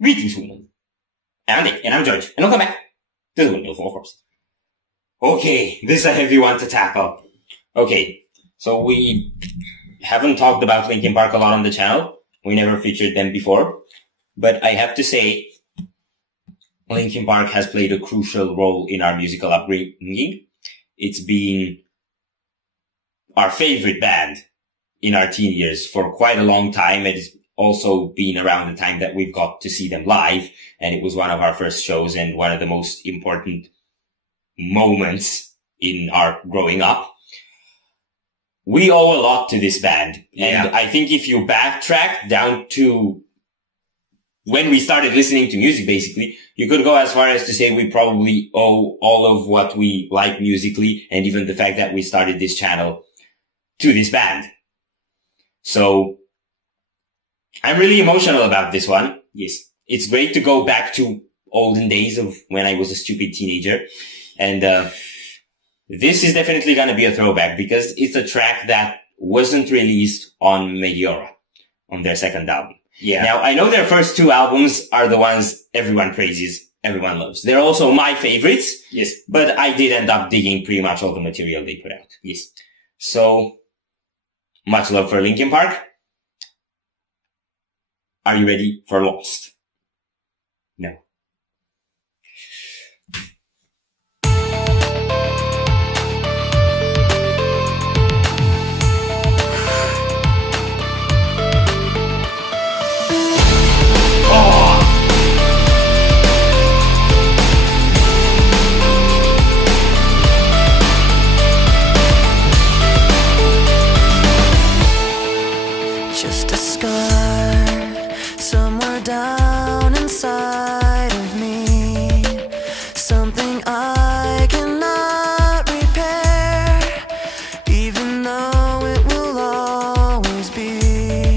Greetings, Windmill. And I'm Nick, and I'm George, and welcome back to the Windmill Full of Horses. Okay, this is a heavy one to tackle. Okay, so we haven't talked about Linkin Park a lot on the channel. We never featured them before. But I have to say, Linkin Park has played a crucial role in our musical upbringing. It's been our favorite band in our teen years for quite a long time. It's also been around the time that we've got to see them live, and it was one of our first shows and one of the most important moments in our growing up. We owe a lot to this band. And I think if you backtrack down to when we started listening to music, basically, you could go as far as to say we probably owe all of what we like musically, and even the fact that we started this channel, to this band. So I'm really emotional about this one. Yes, it's great to go back to olden days of when I was a stupid teenager. And this is definitely going to be a throwback because it's a track that wasn't released on Meteora, on their second album. Yeah. Now, I know their first two albums are the ones everyone praises, everyone loves. They're also my favorites. Yes. But I did end up digging pretty much all the material they put out. Yes. So, much love for Linkin Park. Are you ready for Lost? No. Just a scar somewhere down inside of me, something I cannot repair, even though it will always be.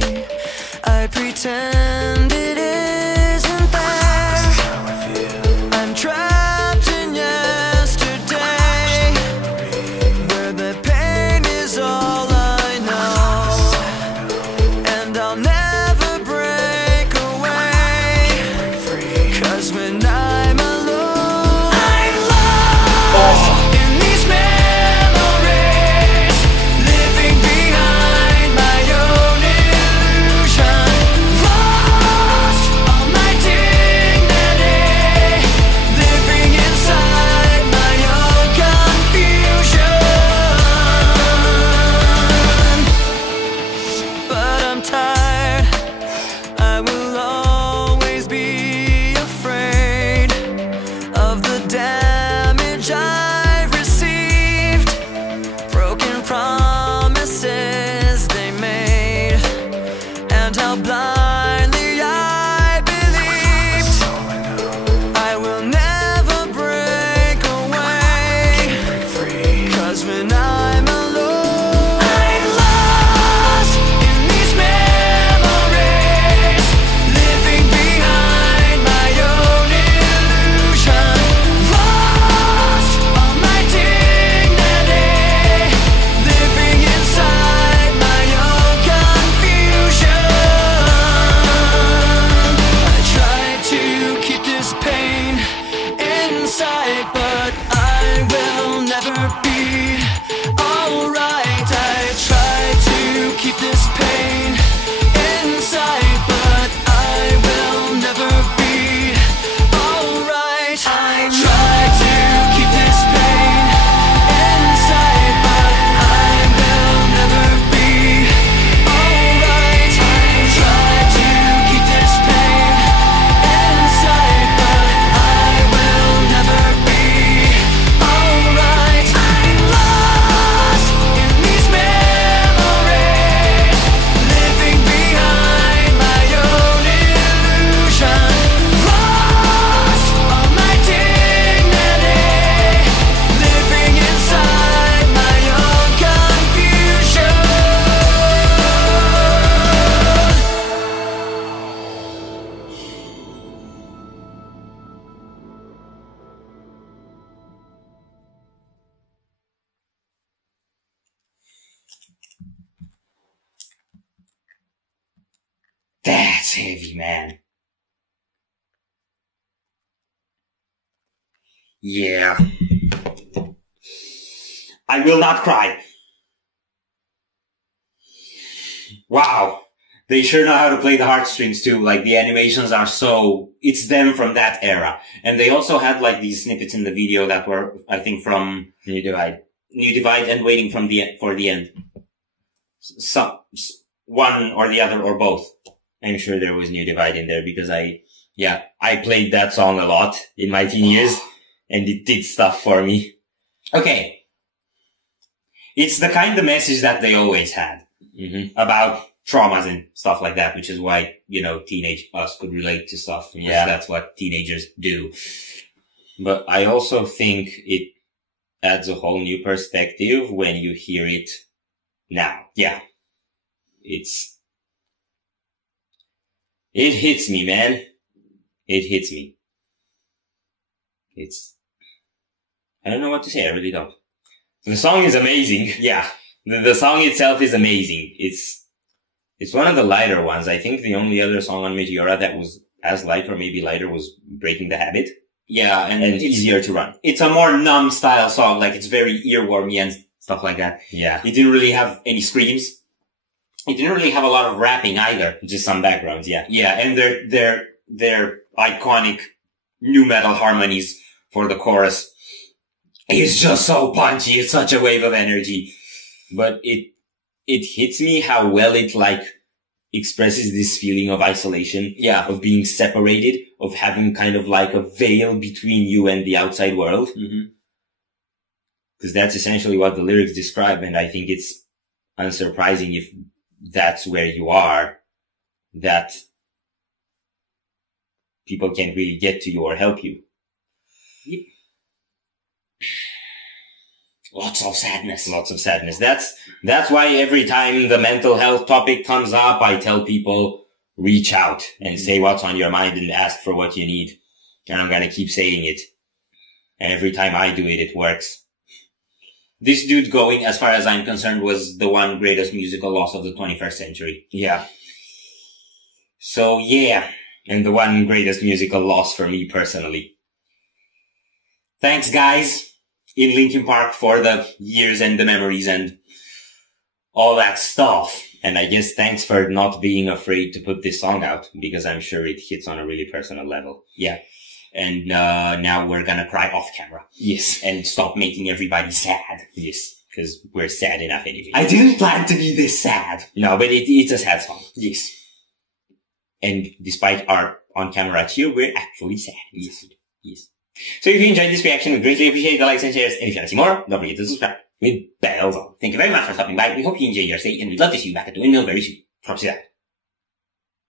I pretend it isn't there. This is how I feel. I'm trapped in yesterday, where the pain is all I know, and I'll never break away, 'cause when I'm alone, I'm lost in these memories, living behind my own illusion, lost all my dignity, living inside my own confusion. But I'm tired, I will always be afraid of the damage I've received, broken promises they made, and how blindly I believed. I will never break away, 'cause when I'm alone, I'm lost in these memories, living behind my own illusion, lost all my dignity, living inside my own confusion. I try to keep this pain inside, but I will never be alright. I try to keep this pain inside, but I will never be alright. I try to keep this pain inside, but I will never be alright. I try to keep this pain inside, but I will never be alright. I'm lost in these memories, living behind my own illusion, lost all my dignity, living inside my own confusion. That's heavy, man. Yeah. I will not cry. Wow. They sure know how to play the heartstrings too. Like, the animations are so, it's them from that era. And they also had like these snippets in the video that were, I think, from New Divide and Waiting for the End. One or the other or both. I'm sure there was New Divide in there because I played that song a lot in my teen years and it did stuff for me. Okay. It's the kind of message that they always had about traumas and stuff like that, which is why, teenage us could relate to stuff. Yeah. That's what teenagers do. But I also think it adds a whole new perspective when you hear it now. Yeah. It hits me, man. It hits me. I don't know what to say. I really don't. The song is amazing. Yeah. The song itself is amazing. It's one of the lighter ones. I think the only other song on Meteora that was as light or maybe lighter was Breaking the Habit. Yeah, and it's easier to run. It's a more numb style song. Like, it's very earwormy and stuff like that. Yeah. It didn't really have any screams. It didn't really have a lot of rapping either. Just some backgrounds, yeah. Yeah, and their iconic nu metal harmonies for the chorus is just so punchy. It's such a wave of energy. But it hits me how well it, like, expresses this feeling of isolation. Yeah. Of being separated, of having kind of like a veil between you and the outside world. Because that's essentially what the lyrics describe, and I think it's unsurprising if that's where you are, that people can't really get to you or help you. Lots of sadness. That's why every time the mental health topic comes up, I tell people, reach out and say what's on your mind and ask for what you need. And I'm gonna keep saying it. And every time I do it, it works. This dude going, as far as I'm concerned, was the one greatest musical loss of the 21st century. Yeah. So, yeah. And the one greatest musical loss for me personally. Thanks, guys, in Linkin Park, for the years and the memories and all that stuff. And I guess thanks for not being afraid to put this song out, because I'm sure it hits on a really personal level. Yeah. And now we're gonna cry off camera. Yes. And stop making everybody sad. Yes. Because we're sad enough anyway. I didn't plan to be this sad. No, but it's a sad song. Yes. And despite our on-camera cheer, we're actually sad. Yes. Yes. So if you enjoyed this reaction, we greatly appreciate the likes and shares. And if you want to see more, don't forget to subscribe with bells on. Thank you very much for stopping by. We hope you enjoyed your stay, and we'd love to see you back at the Windmill very soon. Props to that.